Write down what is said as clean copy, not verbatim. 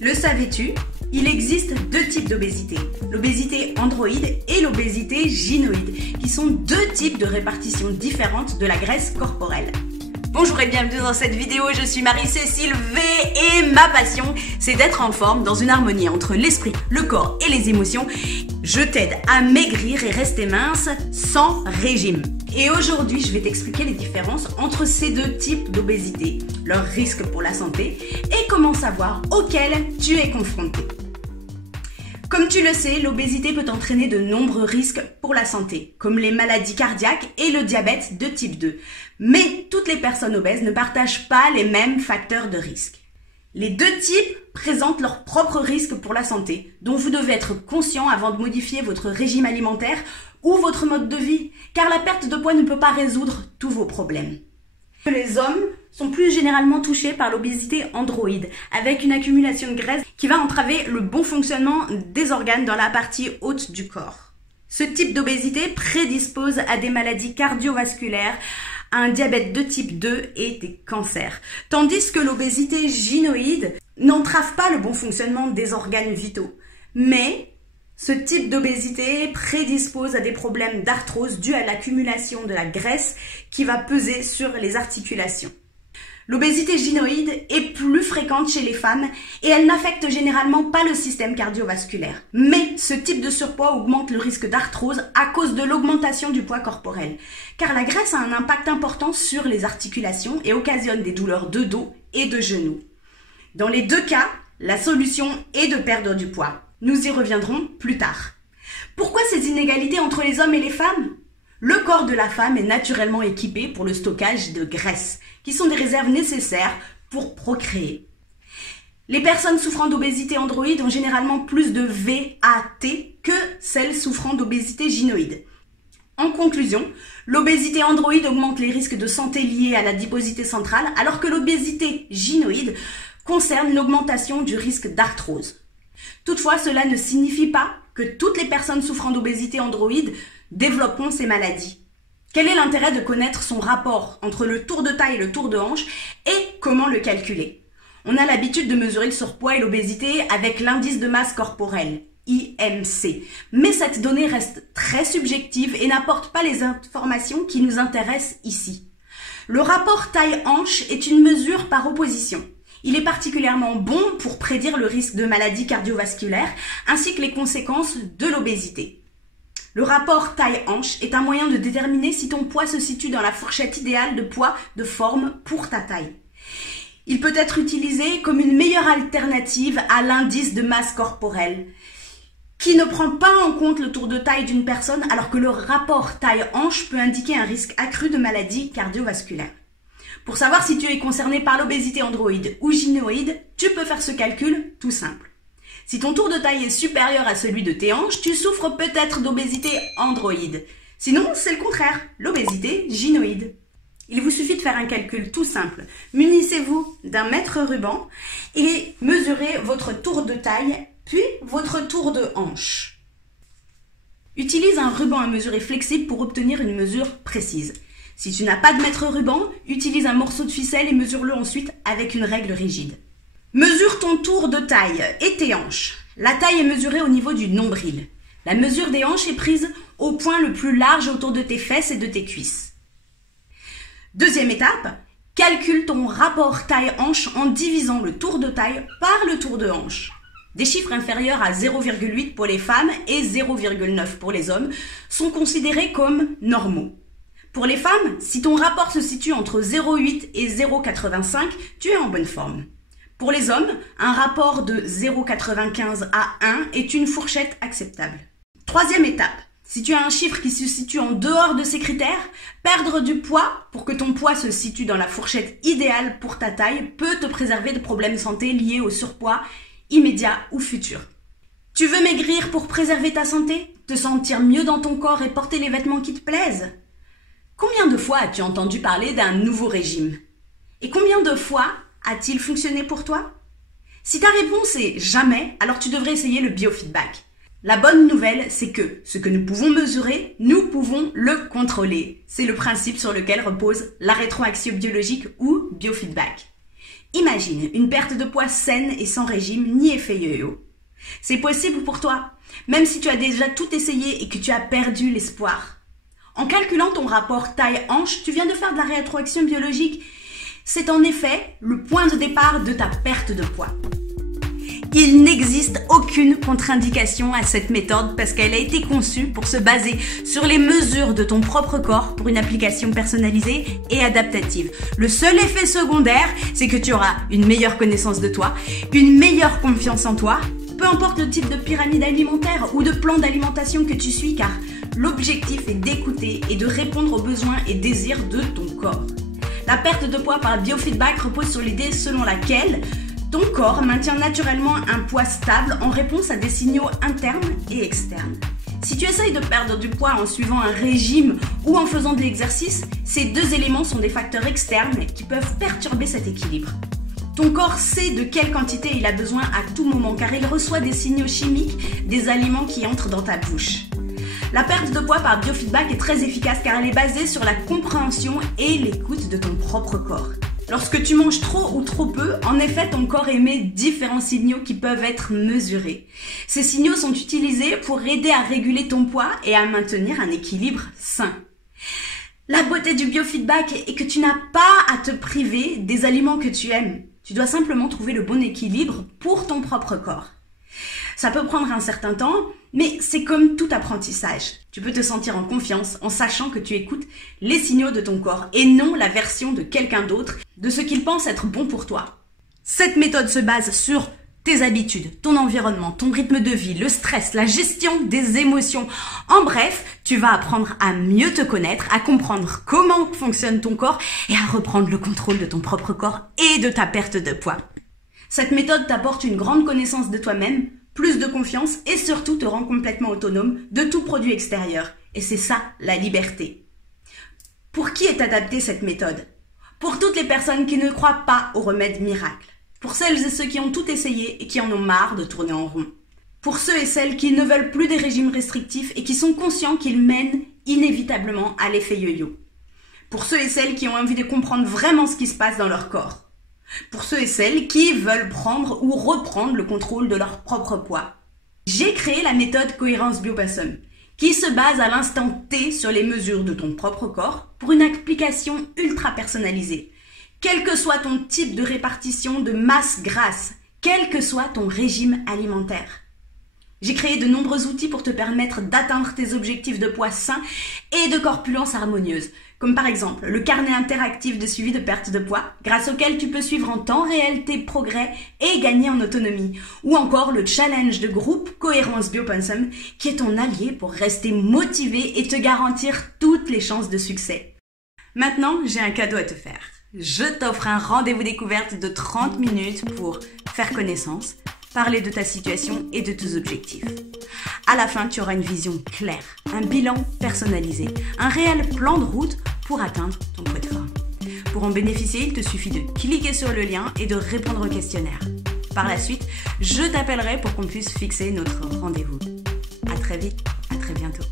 Le savais-tu? Il existe deux types d'obésité, l'obésité androïde et l'obésité gynoïde, qui sont deux types de répartition différentes de la graisse corporelle. Bonjour et bienvenue dans cette vidéo, je suis Marie-Cécile V et ma passion, c'est d'être en forme dans une harmonie entre l'esprit, le corps et les émotions. Je t'aide à maigrir et rester mince sans régime. Et aujourd'hui, je vais t'expliquer les différences entre ces deux types d'obésité, leurs risques pour la santé et comment savoir auxquels tu es confronté. Comme tu le sais, l'obésité peut entraîner de nombreux risques pour la santé, comme les maladies cardiaques et le diabète de type 2. Mais toutes les personnes obèses ne partagent pas les mêmes facteurs de risque. Les deux types présentent leurs propres risques pour la santé, dont vous devez être conscient avant de modifier votre régime alimentaire ou votre mode de vie, car la perte de poids ne peut pas résoudre tous vos problèmes. Les hommes sont plus généralement touchés par l'obésité androïde, avec une accumulation de graisse qui va entraver le bon fonctionnement des organes dans la partie haute du corps. Ce type d'obésité prédispose à des maladies cardiovasculaires, à un diabète de type 2 et des cancers, tandis que l'obésité gynoïde n'entrave pas le bon fonctionnement des organes vitaux, mais ce type d'obésité prédispose à des problèmes d'arthrose dus à l'accumulation de la graisse qui va peser sur les articulations. L'obésité gynoïde est plus fréquente chez les femmes et elle n'affecte généralement pas le système cardiovasculaire. Mais ce type de surpoids augmente le risque d'arthrose à cause de l'augmentation du poids corporel, car la graisse a un impact important sur les articulations et occasionne des douleurs de dos et de genoux. Dans les deux cas, la solution est de perdre du poids. Nous y reviendrons plus tard. Pourquoi ces inégalités entre les hommes et les femmes? Le corps de la femme est naturellement équipé pour le stockage de graisse, qui sont des réserves nécessaires pour procréer. Les personnes souffrant d'obésité androïde ont généralement plus de VAT que celles souffrant d'obésité gynoïde. En conclusion, l'obésité androïde augmente les risques de santé liés à l'adiposité centrale, alors que l'obésité gynoïde concerne l'augmentation du risque d'arthrose. Toutefois, cela ne signifie pas que toutes les personnes souffrant d'obésité androïde développeront ces maladies. Quel est l'intérêt de connaître son rapport entre le tour de taille et le tour de hanche et comment le calculer? On a l'habitude de mesurer le surpoids et l'obésité avec l'indice de masse corporelle, IMC. Mais cette donnée reste très subjective et n'apporte pas les informations qui nous intéressent ici. Le rapport taille-hanche est une mesure par opposition. Il est particulièrement bon pour prédire le risque de maladies cardiovasculaires ainsi que les conséquences de l'obésité. Le rapport taille-hanche est un moyen de déterminer si ton poids se situe dans la fourchette idéale de poids de forme pour ta taille. Il peut être utilisé comme une meilleure alternative à l'indice de masse corporelle, qui ne prend pas en compte le tour de taille d'une personne alors que le rapport taille-hanche peut indiquer un risque accru de maladies cardiovasculaires. Pour savoir si tu es concerné par l'obésité androïde ou gynoïde, tu peux faire ce calcul tout simple. Si ton tour de taille est supérieur à celui de tes hanches, tu souffres peut-être d'obésité androïde. Sinon, c'est le contraire, l'obésité gynoïde. Il vous suffit de faire un calcul tout simple. Munissez-vous d'un mètre ruban et mesurez votre tour de taille, puis votre tour de hanche. Utilise un ruban à mesurer flexible pour obtenir une mesure précise. Si tu n'as pas de mètre ruban, utilise un morceau de ficelle et mesure-le ensuite avec une règle rigide. Mesure ton tour de taille et tes hanches. La taille est mesurée au niveau du nombril. La mesure des hanches est prise au point le plus large autour de tes fesses et de tes cuisses. Deuxième étape, calcule ton rapport taille-hanche en divisant le tour de taille par le tour de hanche. Des chiffres inférieurs à 0,8 pour les femmes et 0,9 pour les hommes sont considérés comme normaux. Pour les femmes, si ton rapport se situe entre 0,8 et 0,85, tu es en bonne forme. Pour les hommes, un rapport de 0,95 à 1 est une fourchette acceptable. Troisième étape, si tu as un chiffre qui se situe en dehors de ces critères, perdre du poids pour que ton poids se situe dans la fourchette idéale pour ta taille peut te préserver de problèmes de santé liés au surpoids immédiat ou futur. Tu veux maigrir pour préserver ta santé, te sentir mieux dans ton corps et porter les vêtements qui te plaisent? Combien de fois as-tu entendu parler d'un nouveau régime? Et combien de fois a-t-il fonctionné pour toi? Si ta réponse est jamais, alors tu devrais essayer le biofeedback. La bonne nouvelle, c'est que ce que nous pouvons mesurer, nous pouvons le contrôler. C'est le principe sur lequel repose la rétroaction biologique ou biofeedback. Imagine une perte de poids saine et sans régime ni effet yo-yo. C'est possible pour toi, même si tu as déjà tout essayé et que tu as perdu l'espoir. En calculant ton rapport taille-hanche, tu viens de faire de la rétroaction biologique. C'est en effet le point de départ de ta perte de poids. Il n'existe aucune contre-indication à cette méthode parce qu'elle a été conçue pour se baser sur les mesures de ton propre corps pour une application personnalisée et adaptative. Le seul effet secondaire, c'est que tu auras une meilleure connaissance de toi, une meilleure confiance en toi, peu importe le type de pyramide alimentaire ou de plan d'alimentation que tu suis, car l'objectif est d'écouter et de répondre aux besoins et désirs de ton corps. La perte de poids par biofeedback repose sur l'idée selon laquelle ton corps maintient naturellement un poids stable en réponse à des signaux internes et externes. Si tu essayes de perdre du poids en suivant un régime ou en faisant de l'exercice, ces deux éléments sont des facteurs externes qui peuvent perturber cet équilibre. Ton corps sait de quelle quantité il a besoin à tout moment car il reçoit des signaux chimiques des aliments qui entrent dans ta bouche. La perte de poids par biofeedback est très efficace car elle est basée sur la compréhension et l'écoute de ton propre corps. Lorsque tu manges trop ou trop peu, en effet, ton corps émet différents signaux qui peuvent être mesurés. Ces signaux sont utilisés pour aider à réguler ton poids et à maintenir un équilibre sain. La beauté du biofeedback est que tu n'as pas à te priver des aliments que tu aimes. Tu dois simplement trouver le bon équilibre pour ton propre corps. Ça peut prendre un certain temps, mais c'est comme tout apprentissage. Tu peux te sentir en confiance en sachant que tu écoutes les signaux de ton corps et non la version de quelqu'un d'autre de ce qu'il pense être bon pour toi. Cette méthode se base sur tes habitudes, ton environnement, ton rythme de vie, le stress, la gestion des émotions. En bref, tu vas apprendre à mieux te connaître, à comprendre comment fonctionne ton corps et à reprendre le contrôle de ton propre corps et de ta perte de poids. Cette méthode t'apporte une grande connaissance de toi-même, plus de confiance et surtout te rend complètement autonome de tout produit extérieur. Et c'est ça, la liberté. Pour qui est adaptée cette méthode ? Pour toutes les personnes qui ne croient pas au remède miracle. Pour celles et ceux qui ont tout essayé et qui en ont marre de tourner en rond. Pour ceux et celles qui ne veulent plus des régimes restrictifs et qui sont conscients qu'ils mènent inévitablement à l'effet yo-yo. Pour ceux et celles qui ont envie de comprendre vraiment ce qui se passe dans leur corps. Pour ceux et celles qui veulent prendre ou reprendre le contrôle de leur propre poids. J'ai créé la méthode Cohérence Biopossum, qui se base à l'instant T sur les mesures de ton propre corps pour une application ultra personnalisée. Quel que soit ton type de répartition de masse grasse, quel que soit ton régime alimentaire. J'ai créé de nombreux outils pour te permettre d'atteindre tes objectifs de poids sain et de corpulence harmonieuse, comme par exemple le carnet interactif de suivi de perte de poids, grâce auquel tu peux suivre en temps réel tes progrès et gagner en autonomie, ou encore le challenge de groupe Cohérence Biopossum, qui est ton allié pour rester motivé et te garantir toutes les chances de succès. Maintenant, j'ai un cadeau à te faire. Je t'offre un rendez-vous découverte de 30 minutes pour faire connaissance, parler de ta situation et de tes objectifs. À la fin, tu auras une vision claire, un bilan personnalisé, un réel plan de route pour atteindre ton poids de forme. Pour en bénéficier, il te suffit de cliquer sur le lien et de répondre au questionnaire. Par la suite, je t'appellerai pour qu'on puisse fixer notre rendez-vous. À très vite, à très bientôt.